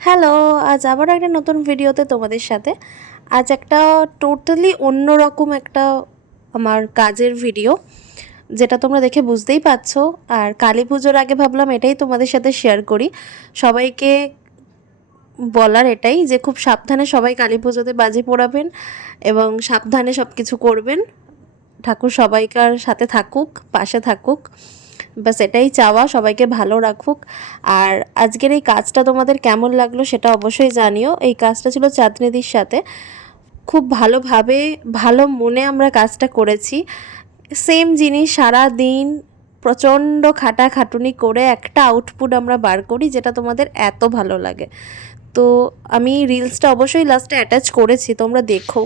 Hello, আজ আবার একটা নতুন ভিডিওতে তোমাদের সাথে। আজ একটা টোটালি অন্যরকম একটা আমার কাজের ভিডিও, যেটা তোমরা দেখে বুঝতেই পারছো। আর কালী পুজোর আগে ভাবলাম এটাই তোমাদের সাথে শেয়ার করি। সবাইকে বলার এটাই যে খুব সাবধানে সবাই কালী পুজোতে বাজি পোড়াবেন এবং সাবধানে সব কিছু করবেন। ঠাকুর সবাইকার সাথে থাকুক, পাশে থাকুক, ব্যাস এটাই চাওয়া, সবাইকে ভালো রাখুক। আর আজকের এই কাজটা তোমাদের কেমন লাগলো সেটা অবশ্যই জানিও। এই কাজটা ছিল চাঁদনিদির সাথে, খুব ভালোভাবে ভালো মনে আমরা কাজটা করেছি। সেম জিনিস সারা দিন প্রচণ্ড খাটাখাটুনি করে একটা আউটপুট আমরা বার করি, যেটা তোমাদের এত ভালো লাগে। তো আমি রিলসটা অবশ্যই লাস্টে অ্যাটাচ করেছি, তোমরা দেখো।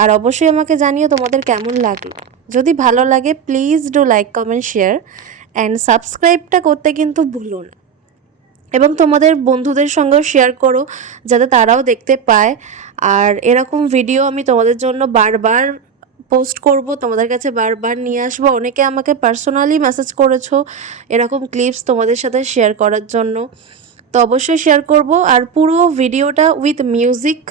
আর অবশ্যই আমাকে জানিও তোমাদের কেমন লাগলো। যদি ভালো লাগে please do like, comment, share and সাবস্ক্রাইবটা করতে কিন্তু ভুলো না। এবং তোমাদের বন্ধুদের সঙ্গেও শেয়ার করো, যাতে তারাও দেখতে পায়। আর এরকম ভিডিও আমি তোমাদের জন্য বারবার পোস্ট করব, তোমাদের কাছে বারবার নিয়ে আসবো। অনেকে আমাকে পার্সোনালি মেসেজ করেছো এরকম ক্লিপস তোমাদের সাথে শেয়ার করার জন্য, তো অবশ্যই শেয়ার করব। আর পুরো ভিডিওটা উইথ মিউজিক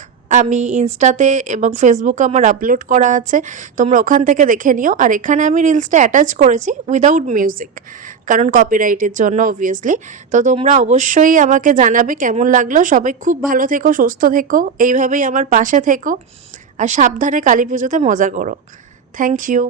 আমি ইনস্টাতে এবং ফেসবুকে আমার আপলোড করা আছে, তোমরা ওখান থেকে দেখে নিও। আর এখানে আমি রিলসটা অ্যাটাচ করেছি উইদাউট মিউজিক, কারণ কপিরাইটের জন্য অবভিয়াসলি। তো তোমরা অবশ্যই আমাকে জানাবে কেমন লাগলো। সবাই খুব ভালো থেকো, সুস্থ থেকো, এইভাবেই আমার পাশে থেকো, আর সাবধানে কালী পুজোতে মজা করো। Thank you.